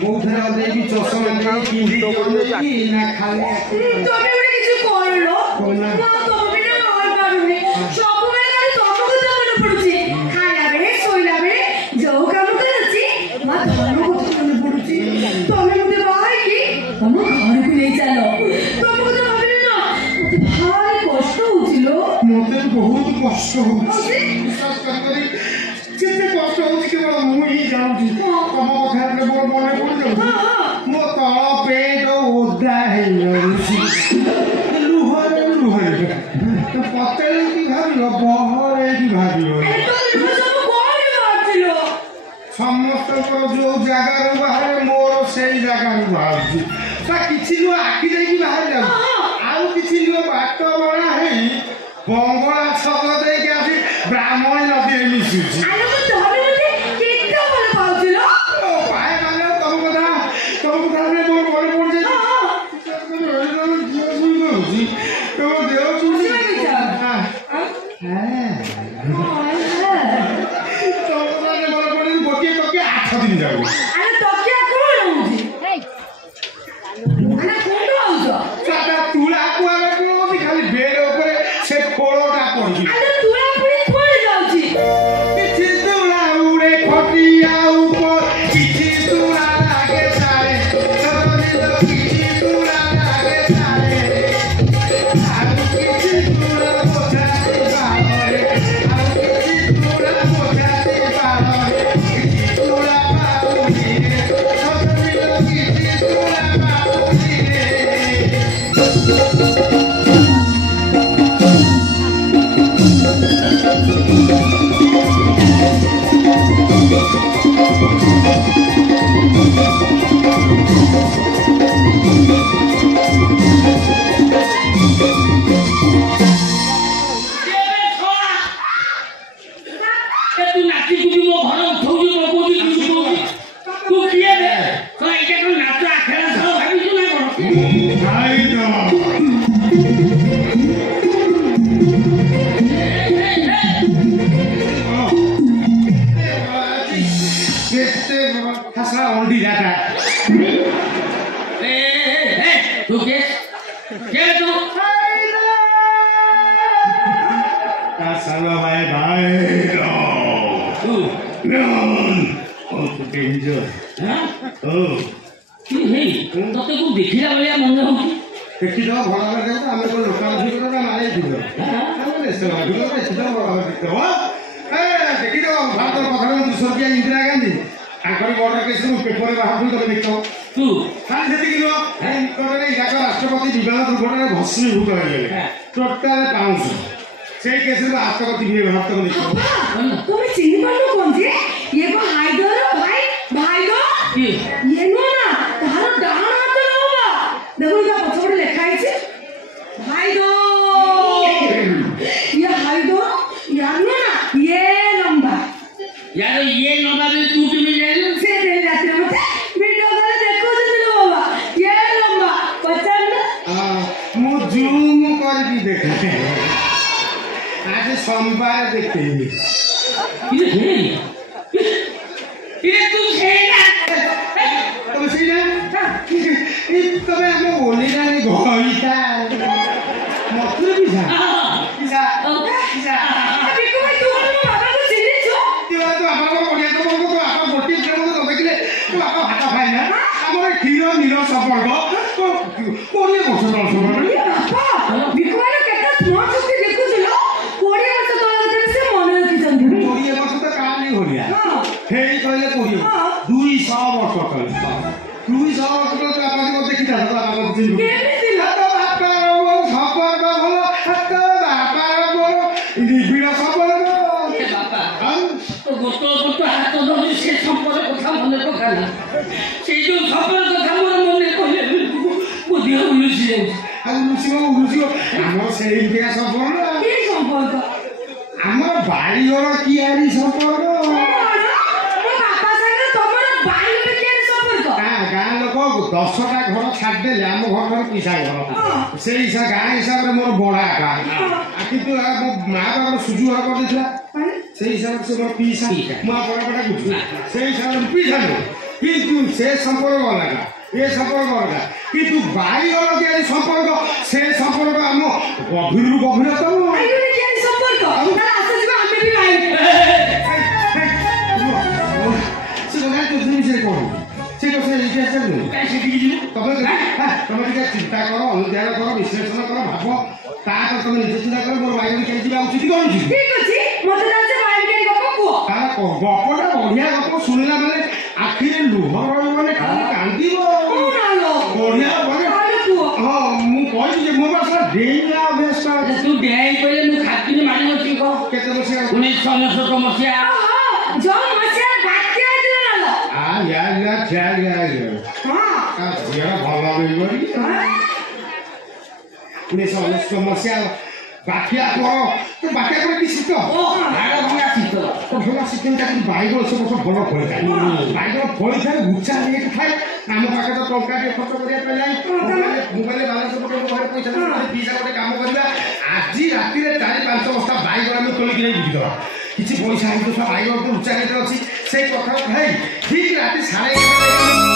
ବହୁଥର ଦେଇକି ଚଷମା ଦେଇକି କି ନା ଖାଲି ତମେ ଗୋଟେ କିଛି କରିଲ ନା ତମେ ନା ରହିପାରୁନି ସବୁବେଳେ ଖାଲି ତମ କଥା ମନେ ପଡୁଛି ଖାଇଲା ବେଳେ ଶୋଇଲା ବେଳେ ଯୋଉ କାମ କରୁଛି ମା ତମ କଥା ମନେ ପଡୁଛି ତମେ ମତେ ବାହାଇକି ତମ ଘରକୁ ନେଇ ଚାଲ ତମ କଥା ଭାବିଲେ ନା ମତେ ଭାରି କଷ୍ଟ ହଉଛି ଲୋ ମତେ ବହୁତ କଷ୍ଟ ହଉଛି ବିଶ୍ୱାସ କରି କେତେ କଷ୍ଟ ହଉଛି କେବଳ ମୁଁ ହିଁ ଜାଣୁଛି ତମ କଥା ମୋର ମନେ ପଡୁଛି ମୋ ତଳ ପେଟ ଓଦା ହେଇଯାଉଛି ଲୁହରେ ଲୁହରେ ପତେଇଲେ କି ଭାବିବ ବହରେ କି ଭାବିବ ସମସ୍ତଙ୍କର ଯୋଉ ଜାଗାରୁ ବାହାରେ ମୋର ସେଇ ଜାଗାରୁ ବାହାରୁଛି କିଛି ନୁହଁ ଆଖି ଦେଇକି ବାହାରି ଯାଉଛି ଆଉ କିଛି ନୁହଁ ବାଟ ବଳା ହେଇ ବଙ୍ଗଳା ଛକ ଦେଇକି ଆସି ବ୍ରାହ୍ମଣୀ ନଦୀରେ ମିଶୁଛି কিন্তু সে সম্পর্ক অলগা এ সম্পর্ক অলগা কিন্তু বাড়িঘর তিଆରି সম্পর্ক সে সম্পর্ক আম গভীরରୁ গভীরতম ବାଇଗଣ ତିଆରି ସମ୍ପର୍କ ତାହେଲେ ଆସ ଯିବା ଆମେ ବି ବାଇଗଣ ସେ କଥା ତୁ ଜିନିଷରେ କଣ ସେ କଥା ଇତିହାସ ନୁହେଁ କାହିଁ ସେଠିକି ଯିବୁ ତମେ ଟିକେ ଚିନ୍ତା କର ଅନୁଧ୍ୟାନ କର ବିଶ୍ଳେଷଣ କର ଭାବ ତାପରେ ତମେ ନିଜେ ଚିନ୍ତା କର ମୋର ବାଇଗଣ ତିଆରି ଯିବା ଉଚିତ କଣ ଉଚିତ ଠିକ ଅଛି ମତେ ତାହେଲେ ସେ ବାଇଗଣ ତିଆରି ଗପ କୁହ ତାର ଗପଟା ବଢିଆ ଗପ ଶୁଣିଲା ମାନେ ଆଖିରେ ଲୁହ ରହିବ ମାନେ ଖାଲି କାନ୍ଦିବ କଣ ଆଲୋ ବଢିଆ ମାନେ ତାହେଲେ କୁହ ହଁ ମୁଁ କହିବି ଯେ ମୋ ପାଖରେ ଡେଇଁବା ଅଭ୍ୟାସ ତୁ ଡେଇଁ କହିଲେ ମୁଁ ଖାତିନି ମାରି ଅଛି କହ କେତେ ମସିହା 1969 ମସିହା ଯୋଉ ମସିହାରେ ବାତ୍ୟା ହେଇଥିଲା ଆଲୋ ହଁ ଝିଅ ଭଲ ହେଇଗଲି 1969 ମସିହା ବାତ୍ୟା ପରେ ବାତ୍ୟା ପରେ କି ଶୀତ ଭଙ୍ଗା ଶୀତ ଭଲ ଶୀତ ଚାକିରି ବାଇଗଣ ସେ ବର୍ଷ ଭଲ ଫଳିଥାଏ ବାଇଗଣ ଫଳିଥାଏ ଉଚ୍ଚା ହେଇକି ଥାଏ ଆମ ପାଖରେ ତ ଟଙ୍କା ଟିକେ ଖର୍ଚ୍ଚ କରିବା ପାଇଁ ନାହିଁ ମୋବାଇଲ ବାଲାନ୍ସ ପକେଇ ଘରେ ପଇସା ପିଇସା ଗୋଟେ କାମ କରିବା ଆଜି ରାତିରେ 4-5 ବସ୍ତା ବାଇଗଣ ଆମେ ତୋଳିକି ନେଇ ବିକିଦେବା କିଛି ପଇସା ହେଇଥିବ ବାଇଗଣ ଉଚ୍ଚା ହେଇକି ଅଛି ସେଇ କଥା ଭାଇ ଠିକ ରାତି 11:30